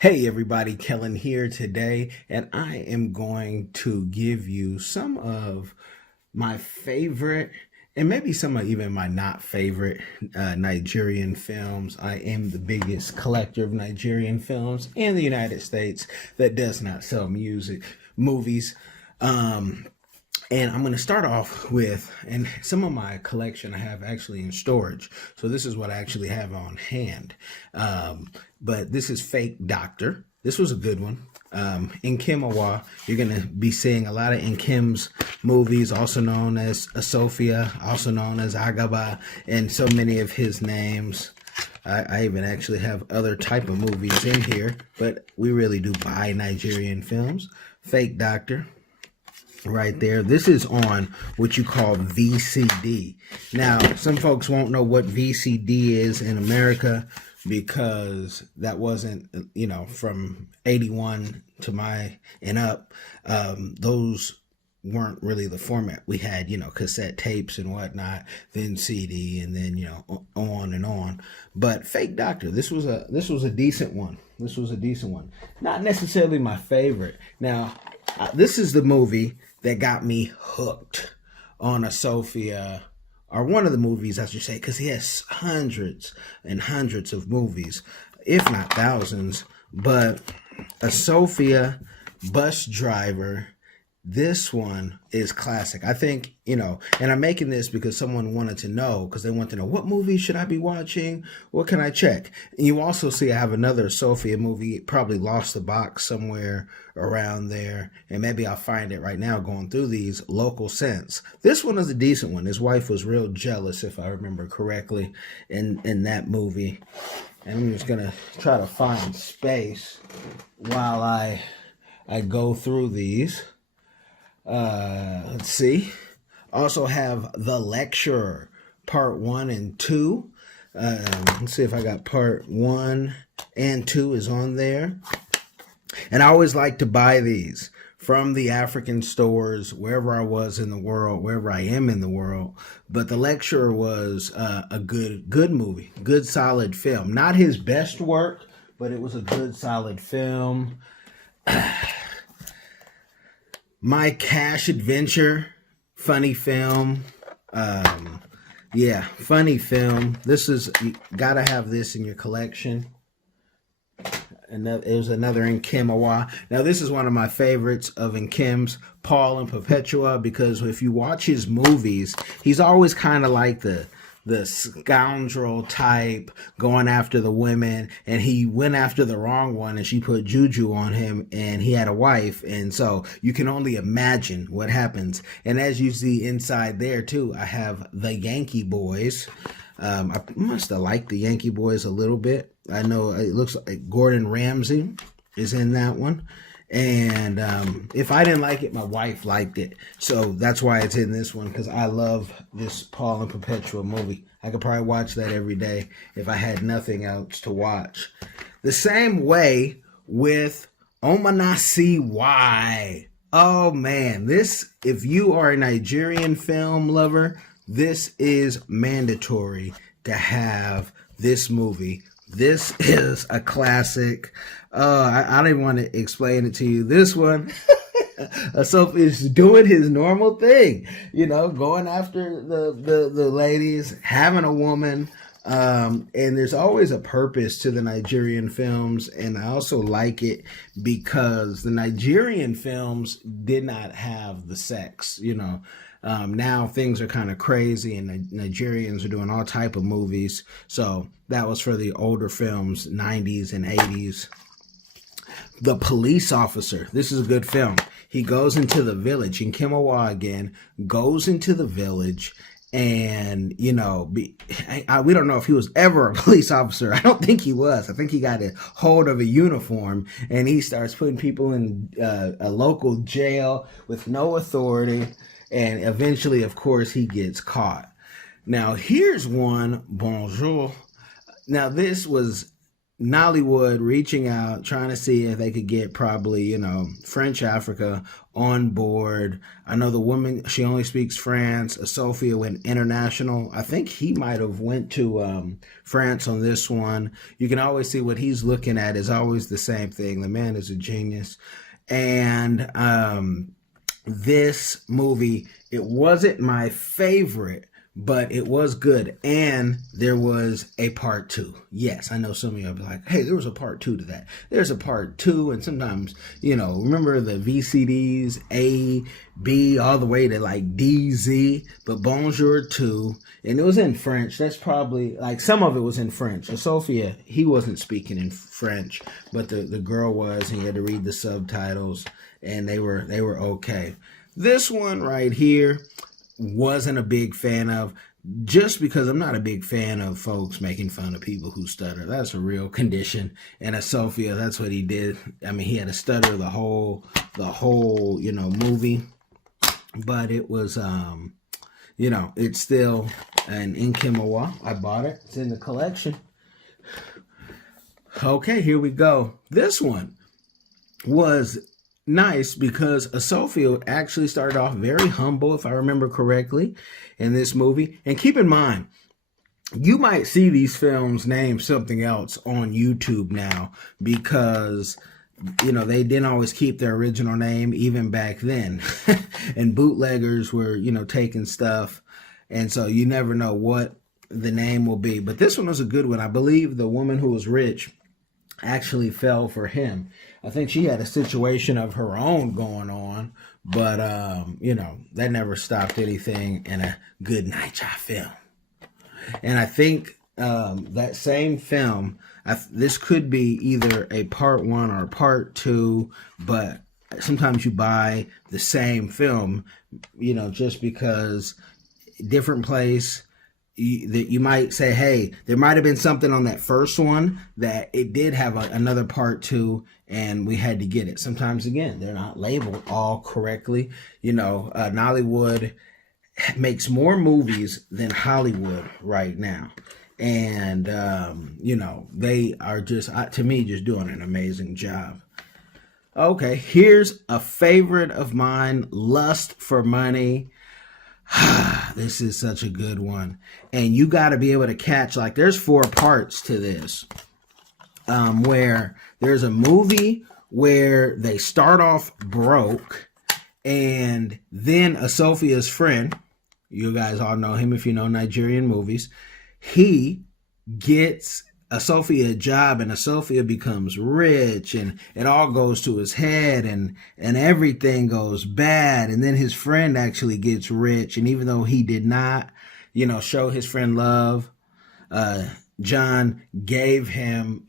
Hey everybody, Kellen here today, and I am going to give you some of my favorite, and maybe some of even my not favorite Nigerian films. I am the biggest collector of Nigerian films in the United States that does not sell movies. And I'm going to start off with, and some of my collection I have actually in storage. So this is what I actually have on hand. But this is Fake Doctor. This was a good one. In Kimawa, you're going to be seeing a lot of In Kim's movies, also known as Sophia, also known as Agaba, and so many of his names. I even actually have other type of movies in here, but we really do buy Nigerian films. Fake Doctor. Right there. This is on what you call VCD. Now, some folks won't know what VCD is in America because that wasn't, from 81 to and up. Those weren't really the format. We had, cassette tapes and whatnot, then CD, and then, on and on. But Fake Doctor, this was a decent one. This was a decent one. Not necessarily my favorite. Now, this is the movie that got me hooked on a Sophia, or one of the movies, I should say, because he has hundreds and hundreds of movies, if not thousands. But a Sophia bus driver, this one is classic. I think, and I'm making this because someone wanted to know, because they want to know, what movie should I be watching? What can I check? And you also see I have another Sophia movie. It probably lost the box somewhere around there, and maybe I'll find it right now going through these. Local Sense. This one is a decent one. His wife was real jealous, if I remember correctly, in that movie. And I'm just going to try to find space while I go through these. Let's see. Also have The Lecturer, part 1 and 2. Let's see if I got part 1 and 2 is on there. And I always like to buy these from the African stores, wherever I was in the world, wherever I am in the world. But The Lecturer was a good movie, good solid film. Not his best work, but it was a good solid film. My KASH Adventure, funny film. Funny film. You gotta have this in your collection. It was another In Kimawa. Now, this is one of my favorites of In Kim's, Paul and Perpetua, because if you watch his movies, he's always kind of like the scoundrel type, going after the women, and he went after the wrong one, and she put juju on him, and he had a wife, and so you can only imagine what happens. And as you see inside there too, I have the Yankee Boys. I must have liked the Yankee Boys a little bit. I know it looks like Gordon Ramsay is in that one. And if I didn't like it, my wife liked it. So that's why it's in this one, because I love this Paul and Perpetua movie. I could probably watch that every day if I had nothing else to watch. The same way with Omanasi Y. Oh man, if you are a Nigerian film lover, this is mandatory to have this movie. This is a classic. I don't even want to explain it to you. This one, Sophie is doing his normal thing, going after the ladies, having a woman. And there's always a purpose to the Nigerian films. And I also like it because the Nigerian films did not have the sex, now things are kind of crazy, and Nigerians are doing all type of movies. So that was for the older films, 90s and 80s. The Police Officer. This is a good film. He goes into the village, in Kimawa again, goes into the village, and, we don't know if he was ever a police officer. I don't think he was. I think he got a hold of a uniform, and he starts putting people in a local jail with no authority. And eventually, of course, he gets caught. Now, here's one, Bonjour. Now, this was Nollywood reaching out, trying to see if they could get probably, French Africa on board. I know the woman, she only speaks France. Sophia went international. I think he might have went to France on this one. You can always see what he's looking at is always the same thing. The man is a genius. And this movie, it wasn't my favorite, but it was good. And there was a part 2. Yes, I know some of you will be like, hey, there was a part 2 to that. There's a part 2. And sometimes, remember the VCDs, A, B, all the way to like DZ, but Bonjour 2. And it was in French. That's probably, like, some of it was in French. So Sophia, he wasn't speaking in French, but the girl was, and he had to read the subtitles, and they were okay. This one right here, wasn't a big fan of, just because I'm not a big fan of folks making fun of people who stutter. That's a real condition. And Sophia, that's what he did. I mean, he had to stutter the whole movie. But it was, it's still an Inkimawa. I bought it. It's in the collection. Okay, here we go. This one was nice because Sophia actually started off very humble, if I remember correctly, in this movie. And keep in mind, you might see these films named something else on YouTube now because, they didn't always keep their original name even back then. And bootleggers were, taking stuff. And so you never know what the name will be. But this one was a good one. I believe the woman who was rich actually fell for him. I think she had a situation of her own going on, but, that never stopped anything in a good Niger film. And I think that same film, this could be either a part 1 or a part 2, but sometimes you buy the same film, just because different place. You might say, hey, there might have been something on that first one that it did have another part 2 and we had to get it. Sometimes, again, they're not labeled all correctly. Nollywood makes more movies than Hollywood right now. And, they are just, to me, just doing an amazing job. Okay, here's a favorite of mine, Lust for Money. This is such a good one. And you got to be able to catch, like, there's 4 parts to this. Where there's a movie where they start off broke, and then Sophia's friend, you guys all know him if you know Nigerian movies, he gets Sophia a job, and Sophia becomes rich, and it all goes to his head, and everything goes bad. And then his friend actually gets rich, and even though he did not, show his friend love, John gave him,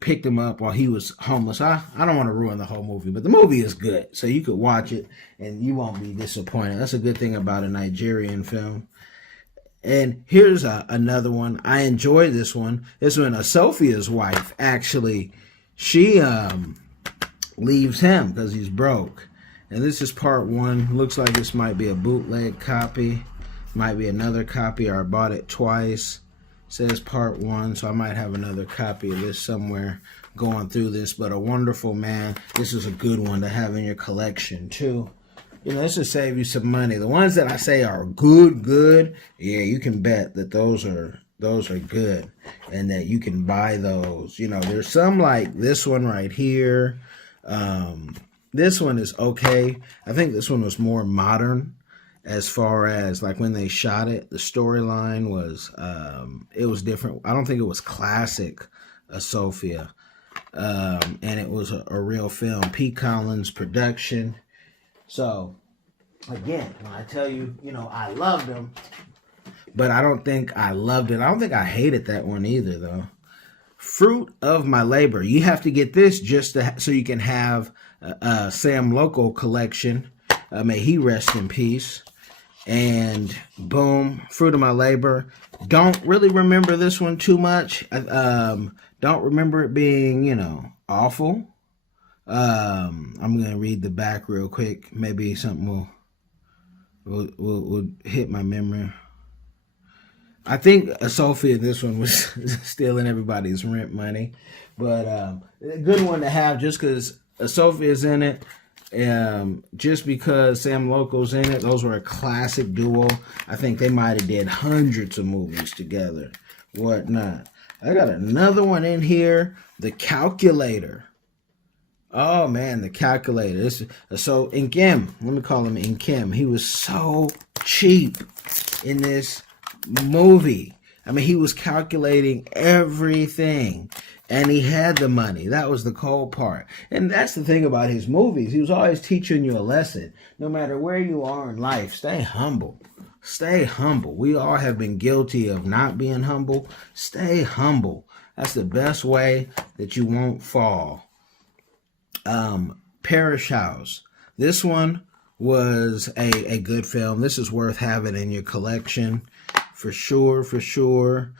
picked him up while he was homeless. I don't want to ruin the whole movie, but the movie is good, so you could watch it and you won't be disappointed. That's a good thing about a Nigerian film. And here's another one. I enjoy this one. This one, Sophia's wife, actually, she leaves him because he's broke. And this is part 1. Looks like this might be a bootleg copy. Might be another copy, or I bought it twice. Says part 1, so I might have another copy of this somewhere going through this. But a wonderful man. This is a good one to have in your collection too. This will save you some money. The ones that I say are good, yeah, you can bet that those are good, and that you can buy those. There's some like this one right here. This one is okay. I think this one was more modern. As far as like when they shot it, the storyline was, it was different. I don't think it was classic Sophia. And it was a real film. Pete Collins production. So, again, when I tell you, I loved them, but I don't think I loved it. I don't think I hated that one either, though. Fruit of My Labor. You have to get this just so you can have Sam Loco collection. May he rest in peace. And boom, Fruit of My Labor. Don't really remember this one too much. Don't remember it being, awful. I'm gonna read the back real quick. Maybe something will hit my memory. I think Sophia, this one was stealing everybody's rent money, but a good one to have just because Sophia's in it. Just because Sam Loco's in it, those were a classic duo. I think they might have did hundreds of movies together, whatnot. I got another one in here, The Calculator. Oh man, The Calculator. So in Kim, let me call him in Kim. He was so cheap in this movie. I mean, he was calculating everything. And he had the money. That was the cool part. And that's the thing about his movies. He was always teaching you a lesson. No matter where you are in life, stay humble. Stay humble. We all have been guilty of not being humble. Stay humble. That's the best way that you won't fall. Parish House. This one was a good film. This is worth having in your collection. For sure, for sure.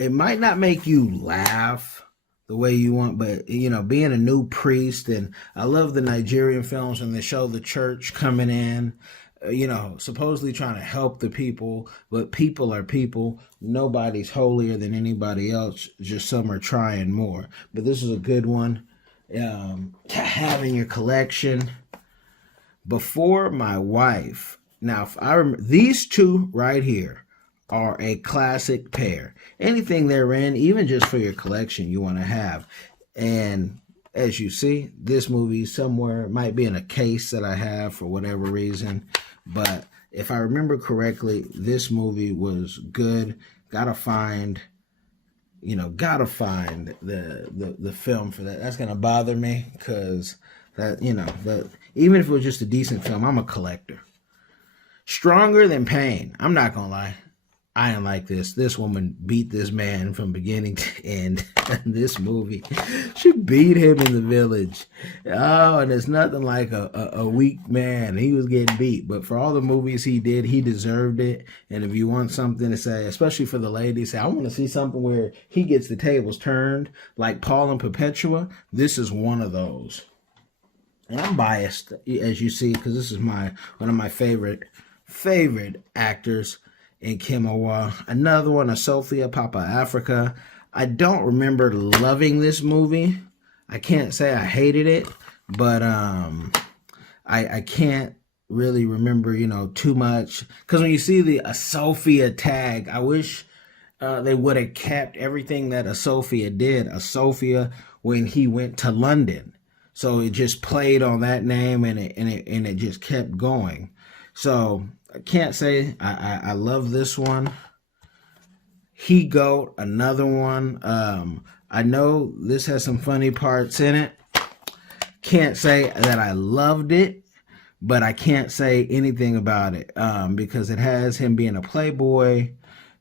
It might not make you laugh the way you want, but, you know, being a new priest, and I love the Nigerian films when they show the church coming in, you know, supposedly trying to help the people, but people are people. Nobody's holier than anybody else, just some are trying more. But this is a good one to have in your collection. Before My Wife. Now, if I remember, these two right here are a classic pair. Anything they're in, even just for your collection, you want to have. And as you see, this movie somewhere might be in a case that I have for whatever reason. But if I remember correctly, this movie was good. Gotta find the film for that. That's gonna bother me because that, you know, that even if it was just a decent film, I'm a collector. Stronger Than Pain. I'm not gonna lie. I didn't like this. This woman beat this man from beginning to end in this movie. She beat him in the village. Oh, and it's nothing like a weak man. He was getting beat. But for all the movies he did, he deserved it. And if you want something to say, especially for the ladies, say, I want to see something where he gets the tables turned, like Paul and Perpetua. This is one of those. And I'm biased, as you see, because this is one of my favorite actors in Kim Awa. Another one, Sophia, Papa Africa. I don't remember loving this movie. I can't say I hated it, but I can't really remember, you know, too much. Because when you see the Sophia tag, I wish they would have kept everything that Sophia did. Sophia when he went to London. So it just played on that name, and it just kept going. So I can't say I love this one. He Goat, another one. I know this has some funny parts in it. Can't say that I loved it, but I can't say anything about it because it has him being a playboy.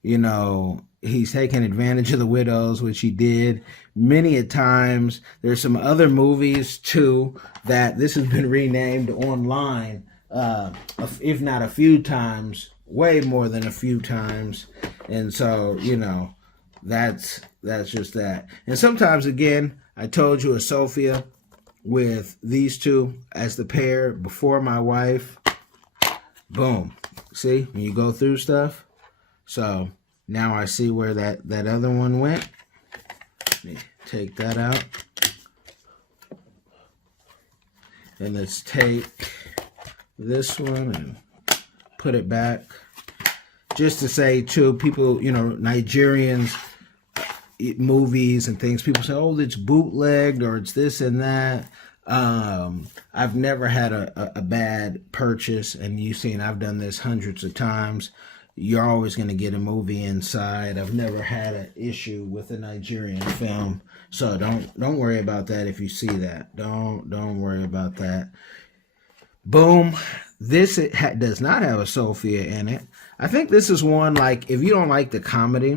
You know, he's taking advantage of the widows, which he did many a times. There's some other movies too that this has been renamed online. If not a few times, way more than a few times. And so, you know, that's just that. And sometimes, again, I told you, a Sophia with these two as the pair, Before My Wife. Boom. See, when you go through stuff. So now I see where that other one went. Let me take that out. And let's take this one and put it back. Just to say too, people, you know, Nigerians, movies and things, people say, oh, it's bootlegged or it's this and that. I've never had a bad purchase, and you've seen I've done this hundreds of times. You're always going to get a movie inside. I've never had an issue with a Nigerian film, so don't worry about that. If you see that, don't worry about that. Boom. This does not have a Sophia in it. I think this is one, like, if you don't like the comedy,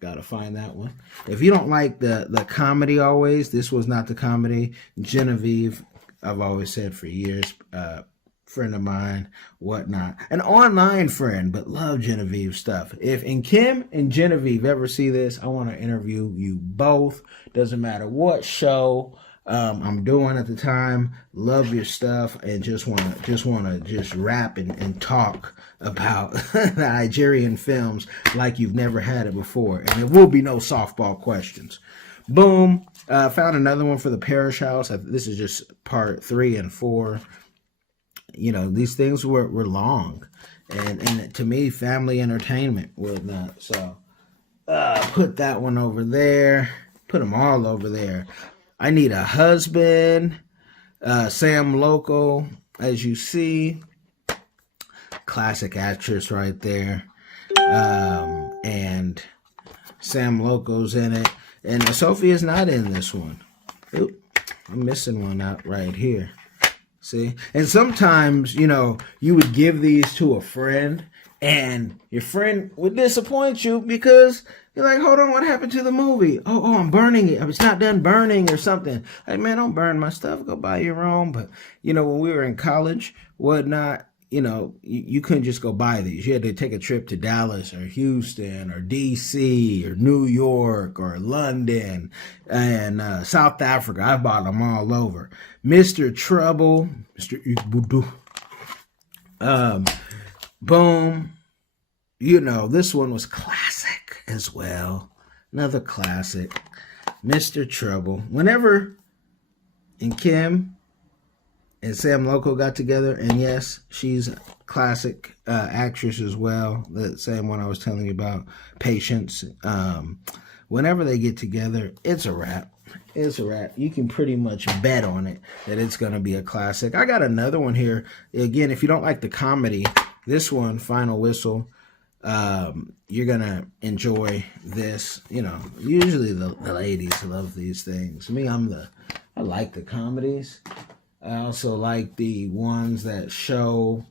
gotta find that one. If you don't like the comedy always, this was not the comedy. Genevieve, I've always said for years, friend of mine, whatnot. An online friend, but love Genevieve stuff. If Kim and Genevieve ever see this, I want to interview you both. Doesn't matter what show. I'm doing at the time. Love your stuff, and just wanna rap and talk about Nigerian films like you've never had it before. And there will be no softball questions. Boom. Found another one for the Parish House. This is just part 3 and 4. You know, these things were long, and to me, family entertainment was not. So put that one over there. Put them all over there. I Need a Husband. Sam Loco, as you see, classic actress right there. And Sam Loco's in it, and Sophia's not in this one. Oop, I'm missing one out right here. See? And sometimes, you know, you would give these to a friend, and your friend would disappoint you because you're like, hold on, what happened to the movie? Oh, I'm burning it. It's not done burning or something. Like, man, don't burn my stuff. Go buy your own. But, you know, when we were in college, whatnot, you know, you couldn't just go buy these. You had to take a trip to Dallas or Houston or D.C. or New York or London and South Africa. I bought them all over. Mr. Trouble, Mr. Igbudu. Boom. You know, this one was classic as well. Another classic. Mr. Trouble. Whenever Kim and Sam Loco got together, and yes, she's a classic actress as well, the same one I was telling you about, Patience. Whenever they get together, it's a wrap. It's a wrap. You can pretty much bet on it that it's going to be a classic. I got another one here. Again, if you don't like the comedy, this one, Final Whistle, you're going to enjoy this. You know, usually the ladies love these things. Me, I like the comedies. I also like the ones that show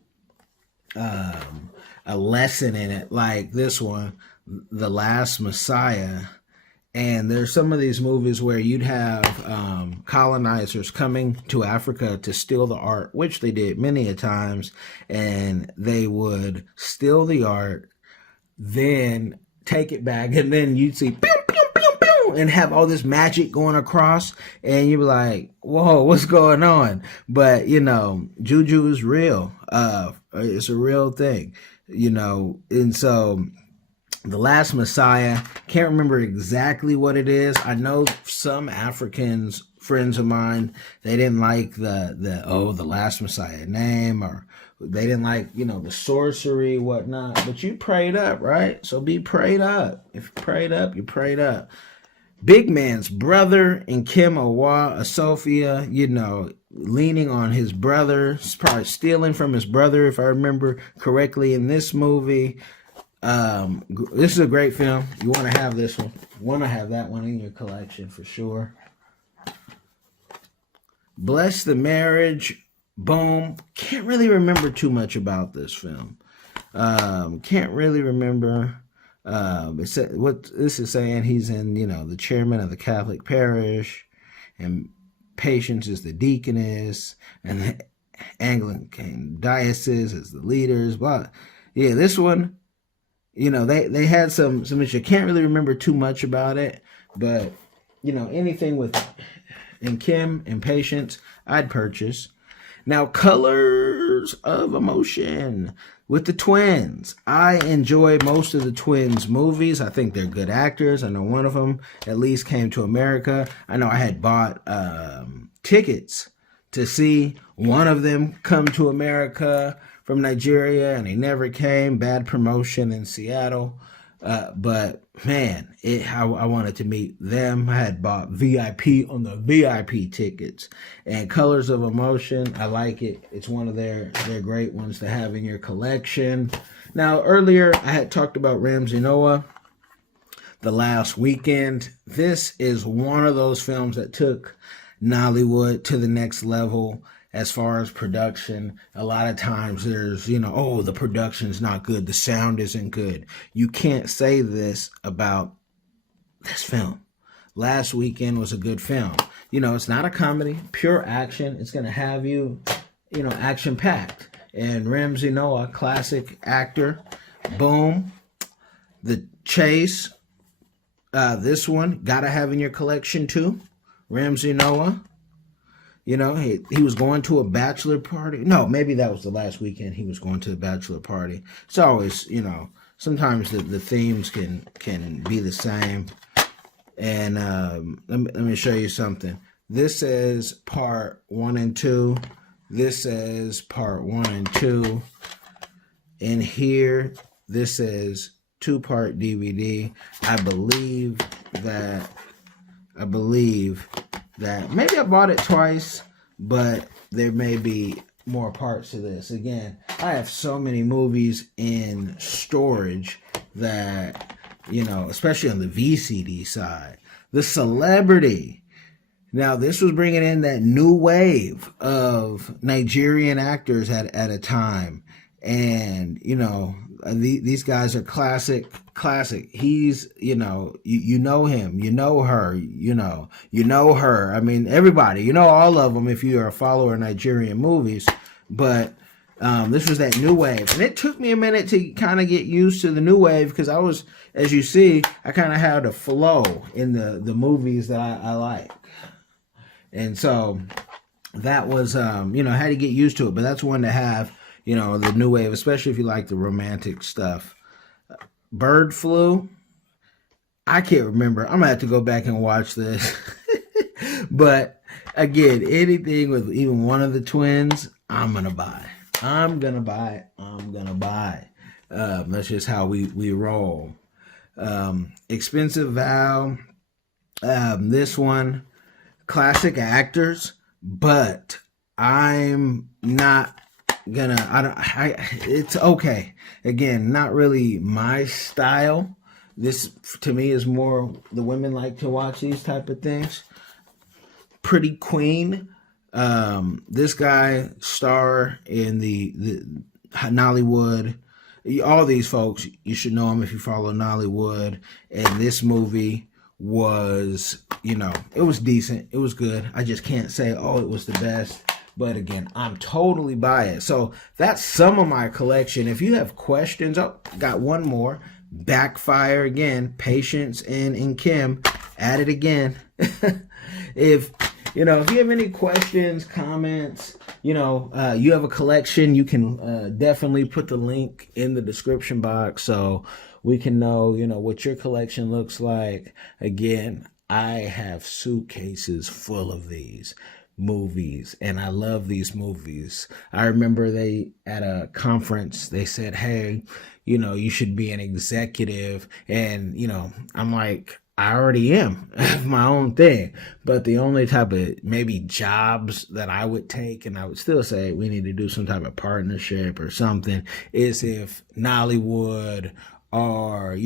a lesson in it, like this one, The Last Messiah. And there's some of these movies where you'd have colonizers coming to Africa to steal the art, which they did many a times, and they would steal the art, then take it back, and then you'd see pew, pew, pew, pew, and have all this magic going across, and you'd be like, whoa, what's going on? But, you know, juju is real. It's a real thing, you know, and so The Last Messiah, can't remember exactly what it is. I know some Africans, friends of mine, they didn't like the Last Messiah name, or they didn't like, you know, the sorcery, whatnot. But you prayed up, right? So be prayed up. If you prayed up, you prayed up. Big Man's brother and Kim Awa, Sophia, you know, leaning on his brother, probably stealing from his brother, if I remember correctly in this movie. This is a great film. You want to have this one. You want to have that one in your collection for sure. Bless the Marriage. Boom. Can't really remember too much about this film. Can't really remember. What this is saying, he's in, you know, the chairman of the Catholic parish, and Patience is the deaconess, and the Anglican diocese is the leaders. But yeah, this one, you know, they had some issue. Can't really remember too much about it, but you know, anything with Kim and Patience, I'd purchase. Now, Colors of Emotion with the twins. I enjoy most of the twins movies. I think they're good actors. I know one of them at least came to America. I know I had bought tickets to see one of them come to America from Nigeria, and they never came. Bad promotion in Seattle. But man, I wanted to meet them. I had bought VIP on the VIP tickets. And Colors of Emotion, I like it. It's one of their great ones to have in your collection. Now, earlier I had talked about Ramsey Noah, The Last Weekend. This is one of those films that took Nollywood to the next level. As far as production, a lot of times there's, you know, oh, the production's not good, the sound isn't good. You can't say this about this film. Last Weekend was a good film. You know, it's not a comedy, pure action. It's going to have you, you know, action-packed. And Ramsey Noah, classic actor. Boom. The Chase. This one, gotta have in your collection too. Ramsey Noah. You know, he was going to a bachelor party. No, maybe that was the last weekend he was going to a bachelor party. It's always, you know, sometimes the themes can be the same. And let me show you something. This is part 1 and 2. This is part 1 and 2. In here, this is 2-part DVD. I believe that maybe I bought it twice, but there may be more parts to this. Again, I have so many movies in storage that, you know, especially on the VCD side. The Celebrity. Now, this was bringing in that new wave of Nigerian actors at a time. And, you know, these guys are classic. He's, you know, you know him, you know her, you know her. I mean, everybody, you know all of them if you are a follower of Nigerian movies. But this was that new wave. And it took me a minute to kind of get used to the new wave because I was, as you see, I kind of had a flow in the movies that I like. And so that was, you know, I had to get used to it. But that's one to have, you know, the new wave, especially if you like the romantic stuff. Bird Flu. I can't remember. I'm going to have to go back and watch this. But again, anything with even one of the twins, I'm going to buy. I'm going to buy. That's just how we roll. Expensive Val. This one, classic actors, but I'm not gonna, it's okay. Again, not really my style. This to me is more, the women like to watch these type of things. Pretty Queen. This guy star in the Nollywood. All these folks, you should know him if you follow Nollywood. And this movie was, you know, it was decent. It was good. I just can't say, oh, it was the best. But again, I'm totally biased. So that's some of my collection. If you have questions, oh, got one more. Backfire again. Patience and Kim at it again. If you have any questions, comments, you have a collection, you can definitely put the link in the description box so we can know, what your collection looks like. Again, I have suitcases full of these movies and I love these movies. I remember at a conference, they said, hey, you should be an executive. And, I'm like, I already am. I have my own thing. But the only type of maybe jobs that I would take, and I would still say we need to do some type of partnership or something, is if Nollywood or,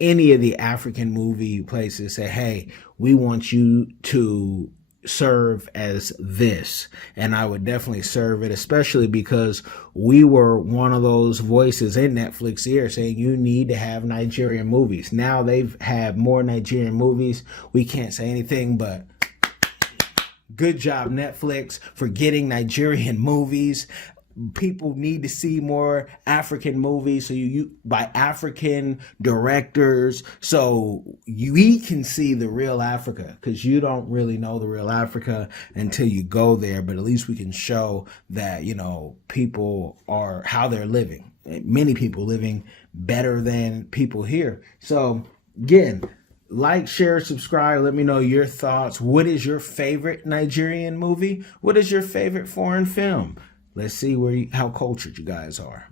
any of the African movie places say, hey, we want you to serve as this. And I would definitely serve it, especially because we were one of those voices in Netflix ear saying you need to have Nigerian movies. Now they've had more Nigerian movies. We can't say anything but good job, Netflix, for getting Nigerian movies. People need to see more African movies, so you by African directors, so we can see the real Africa, because you don't really know the real Africa until you go there. But at least we can show that people are how they're living. Many people living better than people here. So again, like, share, subscribe. Let me know your thoughts. What is your favorite Nigerian movie? What is your favorite foreign film? Let's see how cultured you guys are.